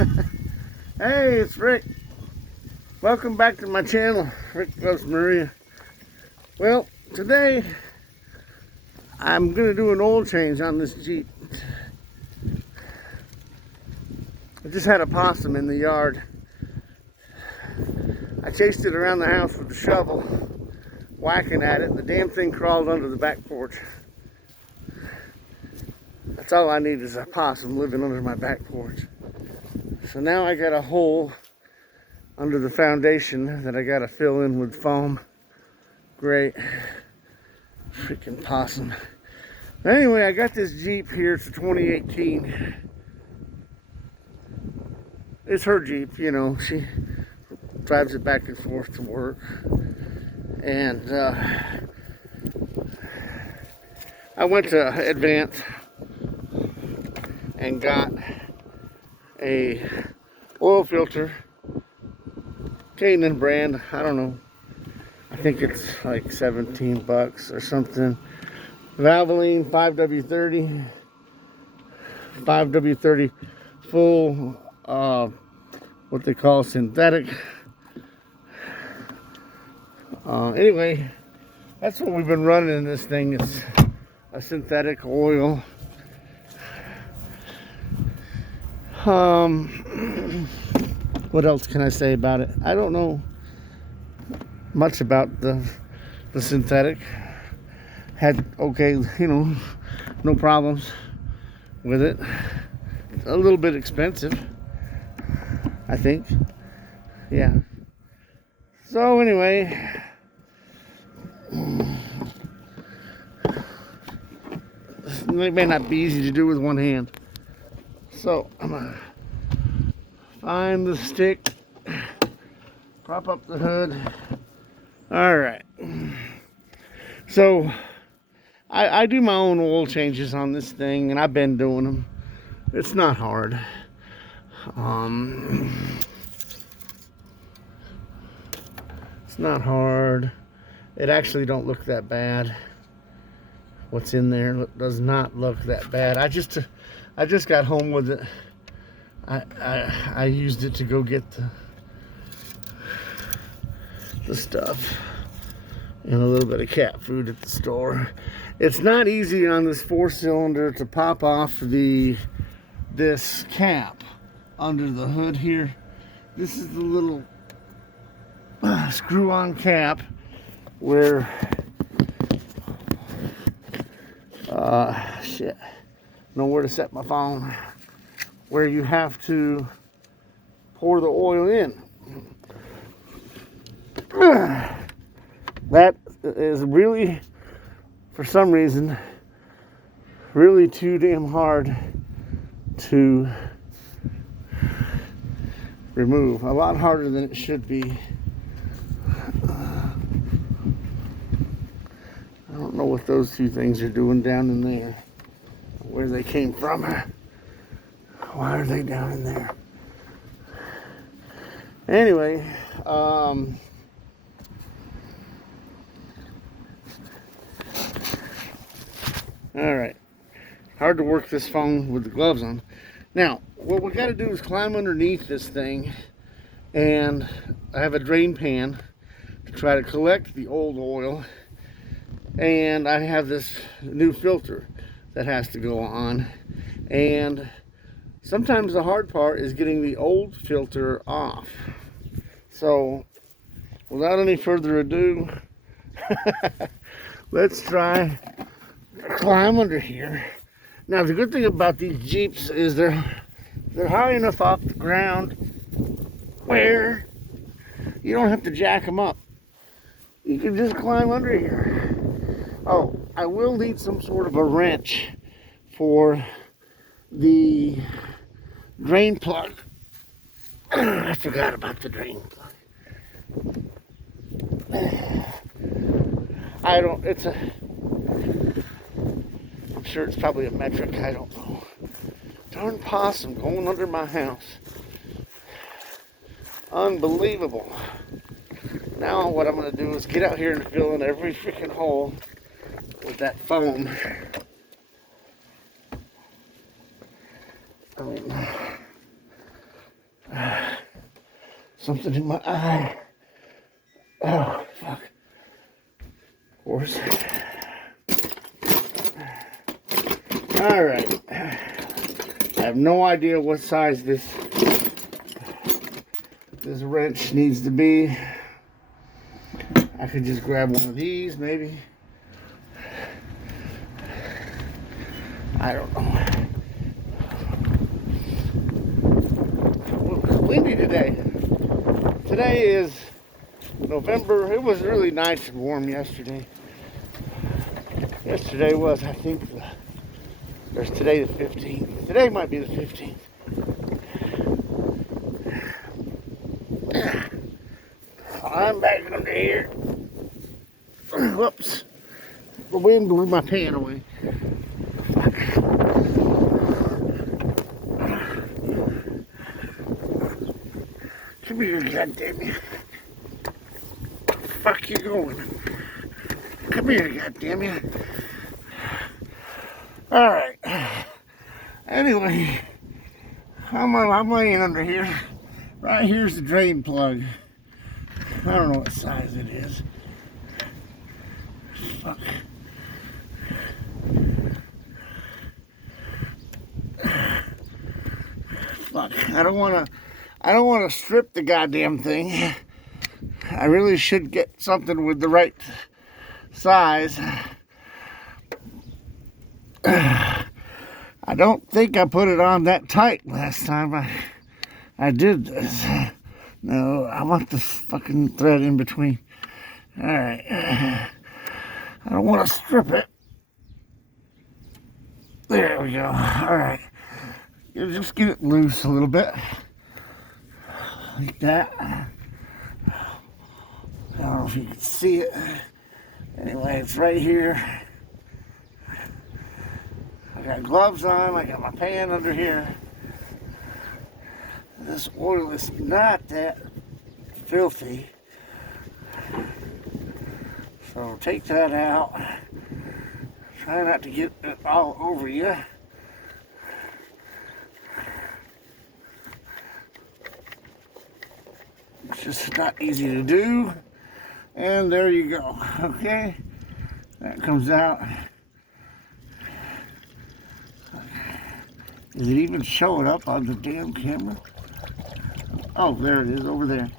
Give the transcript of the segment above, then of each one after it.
Hey, it's Rick. Welcome back to my channel, Rick Loves Maria. Well, today I'm going to do an oil change on this Jeep. I just had a possum in the yard. I chased it around the house with the shovel, whacking at it. The damn thing crawled under the back porch. That's all I need is a possum living under my back porch. So now I got a hole under the foundation that I got to fill in with foam. Great. Freaking possum. Anyway, I got this Jeep here. It's a 2018. It's her Jeep, you know. She drives it back and forth to work. And I went to Advance and got a oil filter, K&N brand. I don't know. I think it's like 17 bucks or something. Valvoline 5W30, 5W30 full, what they call synthetic. Anyway, that's what we've been running in this thing. It's a synthetic oil. What else can I say about it? I don't know much about the synthetic. Had okay, you know, no problems with it. A little bit expensive, I think. Yeah. So anyway, it may not be easy to do with one hand. So I'm gonna find the stick, prop up the hood. All right. So I do my own oil changes on this thing, and I've been doing them. It's not hard. It's not hard. It actually don't look that bad. What's in there does not look that bad. I just got home with it. I used it to go get the stuff and a little bit of cat food at the store. It's not easy on this 4-cylinder to pop off this cap under the hood here. This is the little screw-on cap where shit, nowhere to set my phone, where you have to pour the oil in. That is really, for some reason, really too damn hard to remove. A lot harder than it should be. I don't know what those two things are doing down in there, where they came from. Why are they down in there? Anyway, all right. Hard to work this phone with the gloves on. Now, what we got to do is climb underneath this thing, and I have a drain pan to try to collect the old oil, and I have this new filter that has to go on, and sometimes the hard part is getting the old filter off. So, without any further ado, let's try to climb under here. Now, the good thing about these Jeeps is they're high enough off the ground where you don't have to jack them up. You can just climb under here. Oh, I will need some sort of a wrench for the drain plug. I forgot about the drain plug. I'm sure it's probably a metric, I don't know. Darn possum going under my house. Unbelievable. Now what I'm going to do is get out here and fill in every freaking hole with that foam. something in my eye. Oh, fuck. Of course. Alright. I have no idea what size this wrench needs to be. I could just grab one of these, maybe. I don't know. It's windy today. Today is November. It was really nice and warm yesterday. Yesterday was, I think, there's today the 15th. Today might be the 15th. I'm back under here. Whoops. The wind blew my pan away. Fuck. Come here, goddammit. Fuck you going? Come here, goddammit. Alright. Anyway, I'm laying under here. Right here's the drain plug. I don't know what size it is. Fuck. Fuck. I don't wanna strip the goddamn thing. I really should get something with the right size. I don't think I put it on that tight last time I did this. No, I want the fucking thread in between. Alright. I don't want to strip it. There we go. Alright. You just get it loose a little bit. Like that. I don't know if you can see it. Anyway, it's right here. I got gloves on. I got my pan under here. This oil is not that filthy. So take that out. Try not to get it all over you. It's just not easy to do. And there you go. Okay. That comes out. Is it even showing up on the damn camera? Oh, there it is over there.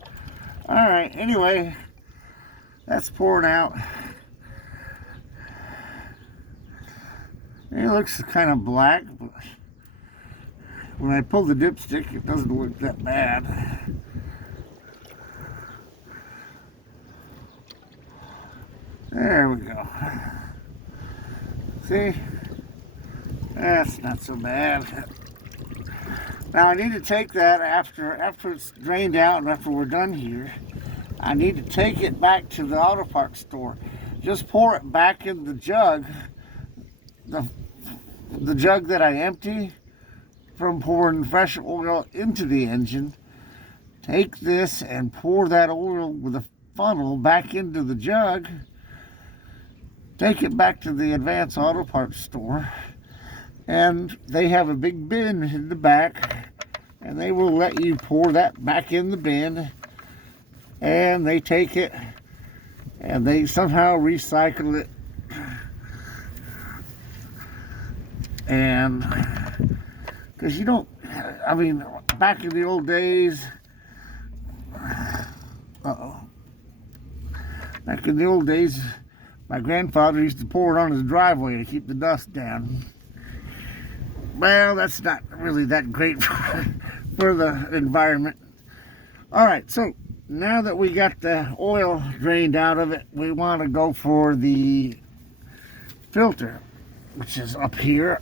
Alright, anyway, that's pouring out. It looks kind of black, but when I pull the dipstick, it doesn't look that bad. There we go. See? That's not so bad. Now I need to take that after it's drained out and after we're done here. I need to take it back to the auto parts store. Just pour it back in the jug. The jug that I empty from pouring fresh oil into the engine. Take this and pour that oil with a funnel back into the jug. Take it back to the Advanced Auto Parts store. And they have a big bin in the back, and they will let you pour that back in the bin, and they take it and they somehow recycle it. And because you don't, I mean, back in the old days, back in the old days, my grandfather used to pour it on his driveway to keep the dust down. Well, that's not really that great for the environment. Alright, so now that we got the oil drained out of it, we want to go for the filter, which is up here.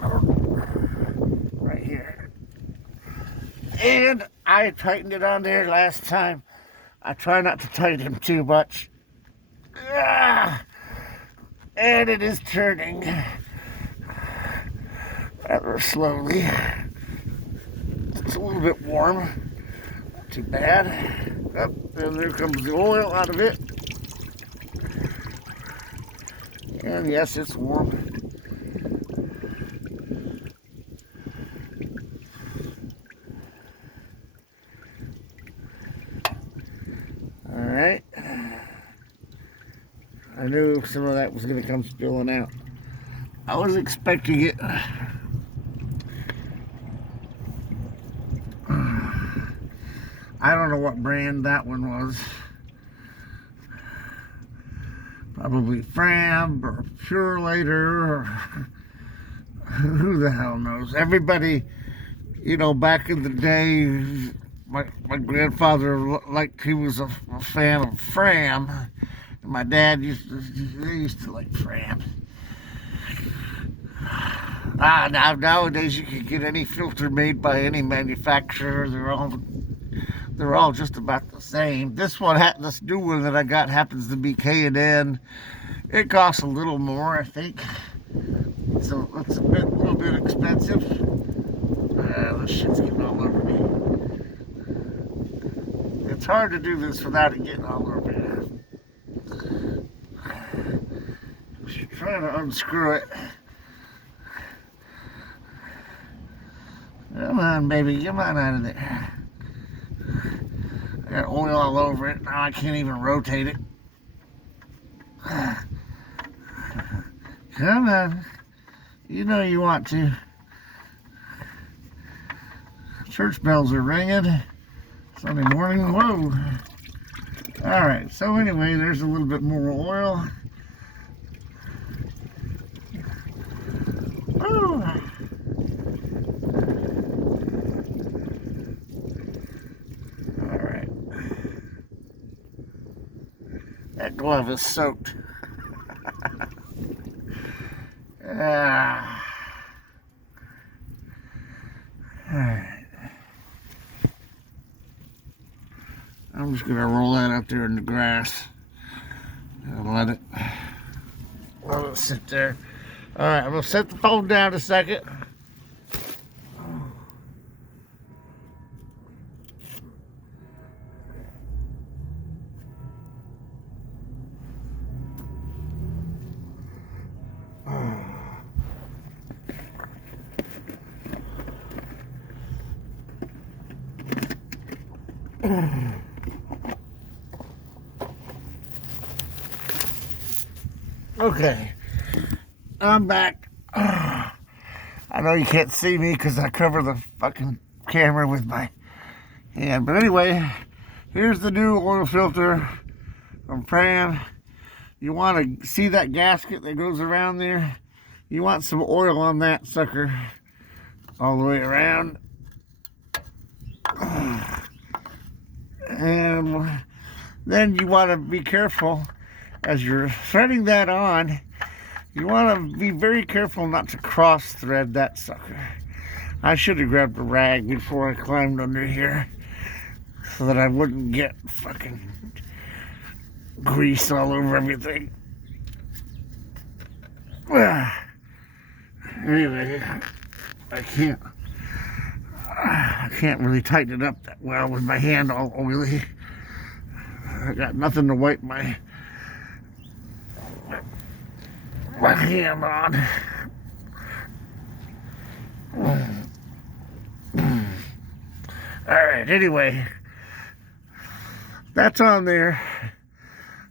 Right here. And I tightened it on there last time. I try not to tighten him too much. And it is turning rather slowly. It's a little bit warm. Not too bad. And there comes the oil out of it. And yes, it's warm. I knew some of that was going to come spilling out. I was expecting it. I don't know what brand that one was. Probably Fram or Purelator or who the hell knows. Everybody, you know, back in the day, my grandfather, like, he was a fan of Fram. And my dad used to like Fram. Nowadays you can get any filter made by any manufacturer. They're all just about the same. This new one that I got happens to be K&N. It costs a little more, I think. So it's a little bit expensive. This shit's getting all over me. It's hard to do this without it getting all over you. Just trying to unscrew it. Come on, baby, come on out of there. I got oil all over it. Now I can't even rotate it. Come on. You know you want to. Church bells are ringing. Sunday morning. Whoa. Alright, so anyway, there's a little bit more oil. Woo. That glove is soaked. Alright. I'm just gonna roll that out there in the grass and let it sit there. Alright, I'm gonna set the phone down a second. Okay, I'm back. I know you can't see me because I cover the fucking camera with my hand. But anyway, here's the new oil filter from Fram. You want to see that gasket that goes around there? You want some oil on that sucker all the way around. And then you want to be careful as you're threading that on. You want to be very careful not to cross thread that sucker. I should have grabbed a rag before I climbed under here so that I wouldn't get fucking grease all over everything. Anyway, I can't really tighten it up that well with my hand all oily. I got nothing to wipe my hand on. Alright, anyway, that's on there.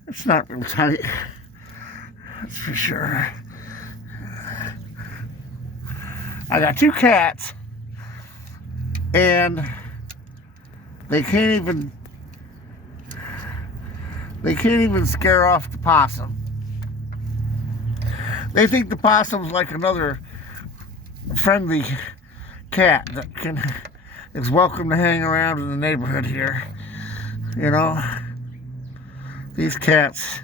It's not real tight, that's for sure. I got two cats, and they can't even scare off the possum. They think the possum's like another friendly cat that is welcome to hang around in the neighborhood here. You know, these cats,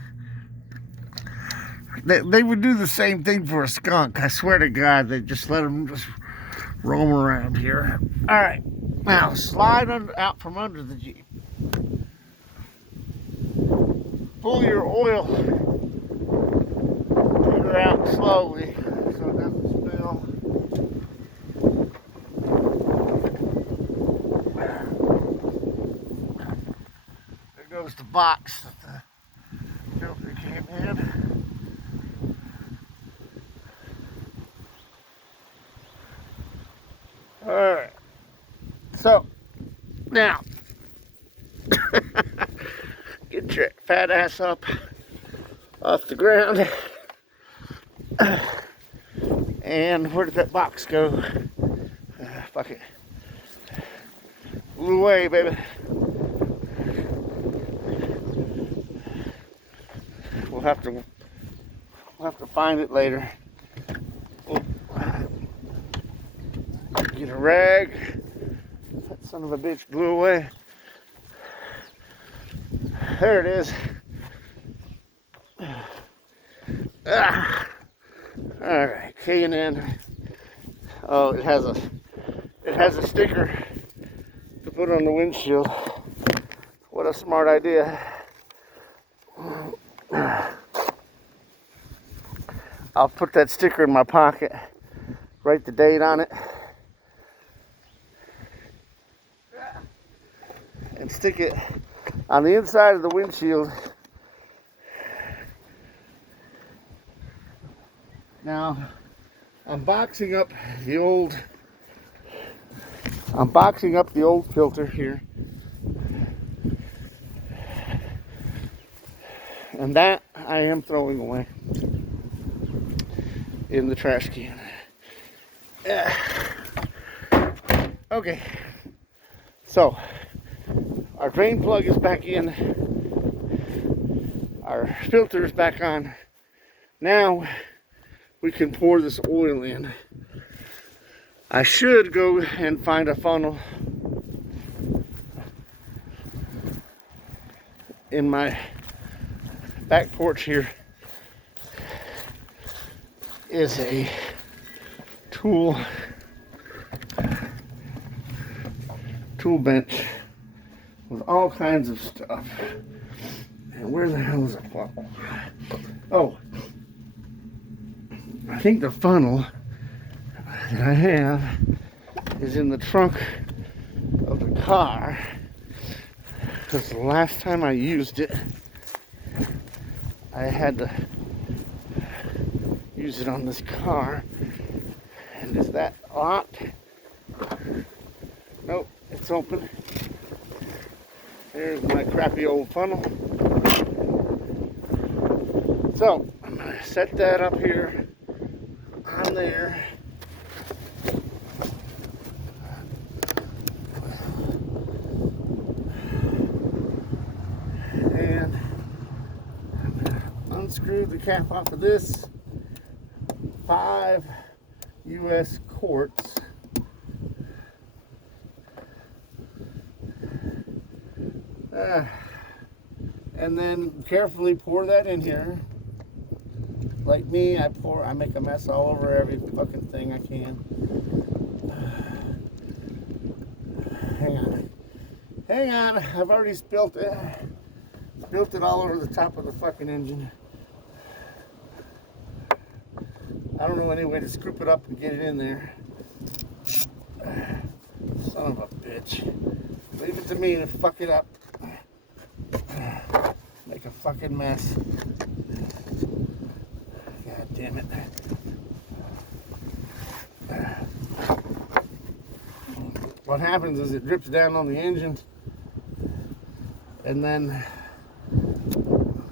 they would do the same thing for a skunk. I swear to God, they just let them just roam around here. All right, now slide out from under the Jeep. Pull your oil out slowly so it doesn't spill. There goes the box that the filter came in. Alright, so now get your fat ass up off the ground. And where did that box go? Fuck it. Blew away, baby. We'll have to find it later. We'll get a rag. That son of a bitch blew away. There it is. Ah. All right, K&N. Oh, it has a sticker to put on the windshield. What a smart idea. I'll put that sticker in my pocket, write the date on it, and stick it on the inside of the windshield. Now, I'm boxing up the old filter here. And that I am throwing away in the trash can. Okay. So, our drain plug is back in. Our filter is back on. Now, we can pour this oil in. I should go and find a funnel in my back porch. Here is a tool bench with all kinds of stuff. And where the hell is it? Oh, I think the funnel that I have is in the trunk of the car, because the last time I used it, I had to use it on this car. And is that locked? Nope, it's open. There's my crappy old funnel. So I'm gonna set that up here on there. And I'm gonna unscrew the cap off of this. 5 US quarts. And then carefully pour that in here. Like me, I make a mess all over every fucking thing I can. Hang on, I've already spilt it. Spilt it all over the top of the fucking engine. I don't know any way to scoop it up and get it in there. Son of a bitch. Leave it to me to fuck it up. Make a fucking mess. God damn it. What happens is it drips down on the engine, and then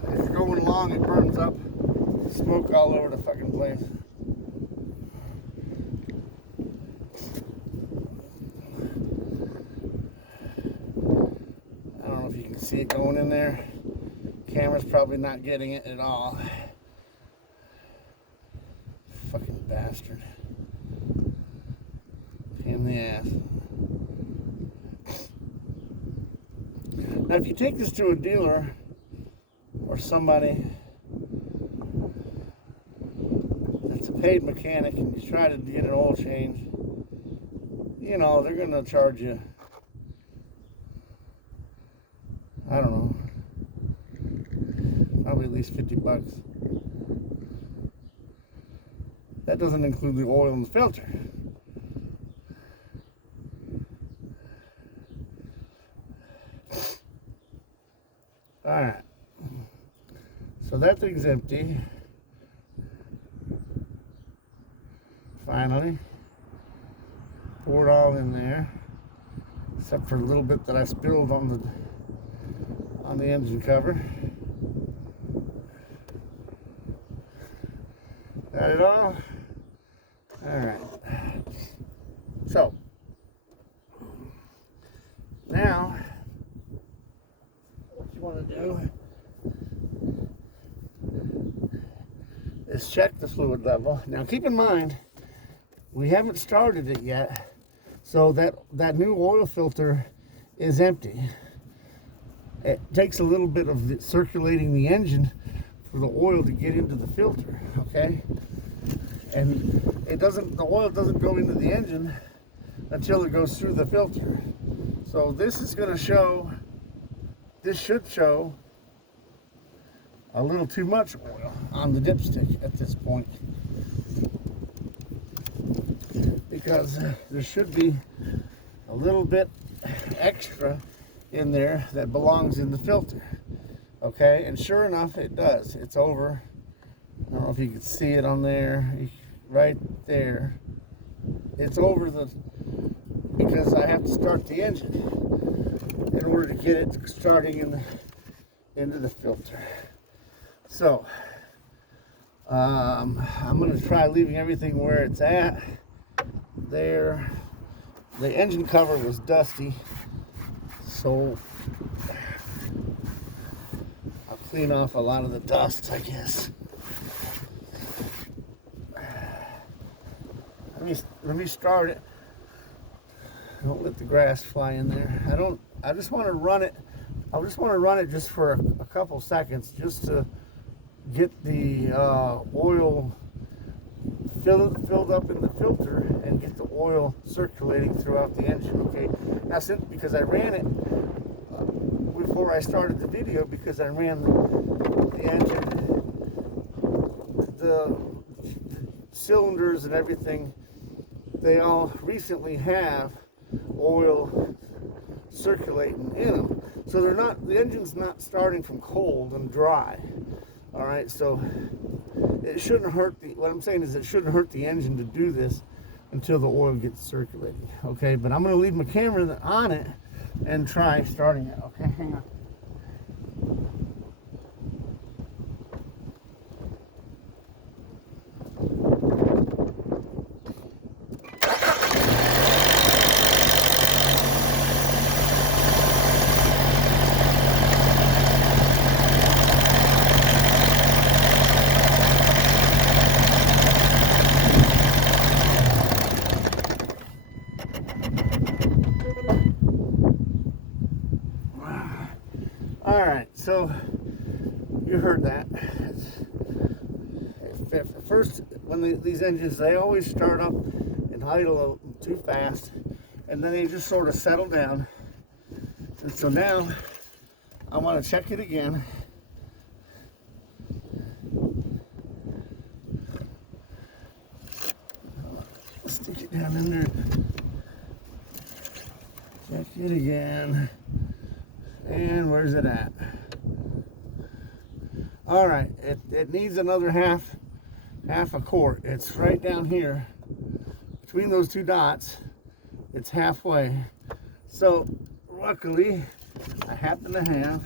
as you're going along, it burns up. Smoke all over the fucking place. I don't know if you can see it going in there. Camera's probably not getting it at all. Fucking bastard. Pain in the ass. Now if you take this to a dealer or somebody that's a paid mechanic and you try to get an oil change, you know, they're gonna charge you, I don't know, probably at least $50. That doesn't include the oil and the filter. Alright, so that thing's empty. Finally, pour it all in there, except for a little bit that I spilled on the engine cover. Got it all? Alright. So, now, what you want to do is check the fluid level. Now keep in mind, we haven't started it yet, so that new oil filter is empty. It takes a little bit of circulating the engine for the oil to get into the filter, okay? And the oil doesn't go into the engine until it goes through the filter. So this should show a little too much oil on the dipstick at this point, because there should be a little bit extra in there that belongs in the filter. Okay, and sure enough, it does. It's over. I don't know if you can see it on there, right there. It's over because I have to start the engine in order to get it starting into the filter. So, I'm going to try leaving everything where it's at. There. The engine cover was dusty, so I'll clean off a lot of the dust, I guess. Let me start it. Don't let the grass fly in there. I just want to run it. I just want to run it just for a couple seconds, just to get the oil filled up in the filter and get the oil circulating throughout the engine. Okay. Now, because I ran it before I started the video, because I ran the engine, the cylinders and everything, they all recently have oil circulating in them, so the engine's not starting from cold and dry. All right, so it shouldn't hurt what I'm saying is it shouldn't hurt the engine to do this until the oil gets circulating. Okay, but I'm going to leave my camera on it and try starting it. Okay, hang on. All right, so you heard that. At first, when these engines, they always start up and idle too fast, and then they just sort of settle down. And so now I want to check it again. Stick it down in there. Check it again. And where's it at? All right, it needs another half a quart. It's right down here between those two dots. It's halfway. So luckily, I happen to have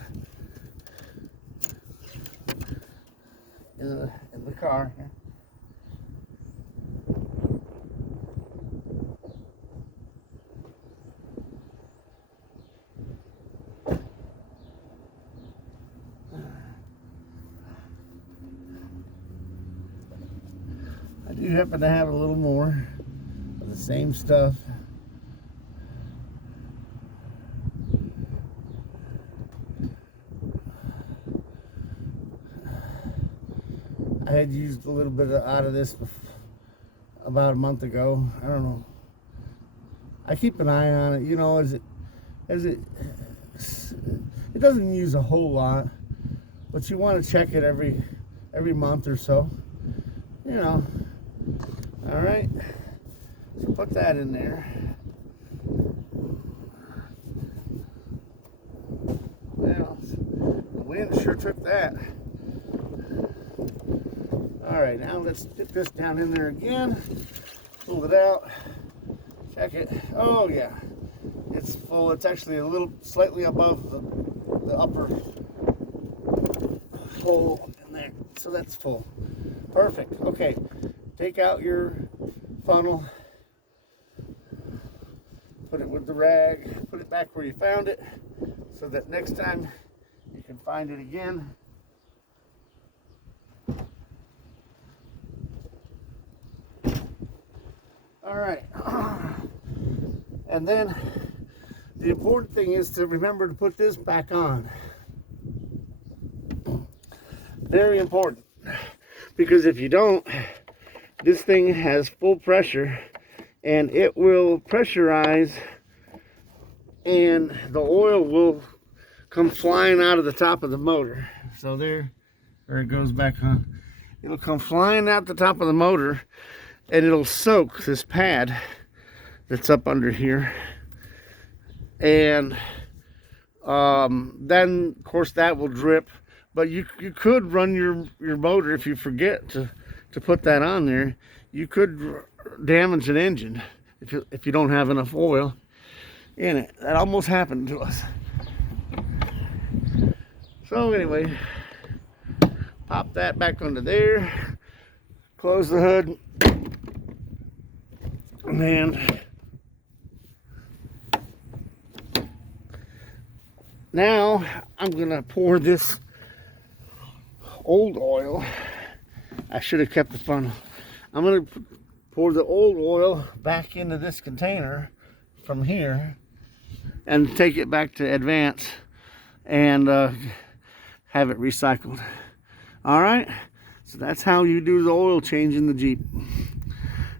in the car here. I do happen to have a little more of the same stuff. I had used a little bit out of this about a month ago. I don't know. I keep an eye on it. You know, it doesn't use a whole lot, but you want to check it every month or so. You know. All right. So put that in there. Now, the wind sure took that. All right, now let's dip this down in there again. Pull it out. Check it. Oh yeah, it's full. It's actually a little slightly above the upper hole in there, so that's full. Perfect. Okay, take out your funnel, put it with the rag, put it back where you found it, so that next time you can find it again. All right. And then the important thing is to remember to put this back on. Very important. Because if you don't, this thing has full pressure and it will pressurize and the oil will come flying out of the top of the motor. So there it goes back on. It'll come flying out the top of the motor and it'll soak this pad that's up under here. And then of course that will drip. But you could run your motor, if you forget to put that on there, you could damage an engine if you don't have enough oil in it. That almost happened to us. So anyway, pop that back under there, close the hood, and then now I'm gonna pour this old oil. I should have kept the funnel. I'm going to pour the old oil back into this container from here and take it back to Advance and have it recycled. All right, so that's how you do the oil change in the Jeep.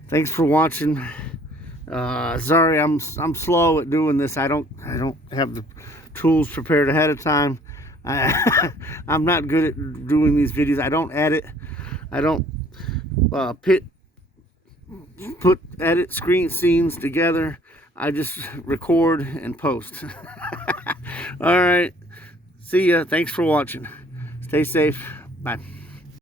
Thanks for watching. Sorry, I'm slow at doing this. I don't have the tools prepared ahead of time. I'm not good at doing these videos. I don't edit. I don't edit screen scenes together. I just record and post. All right. See ya. Thanks for watching. Stay safe. Bye.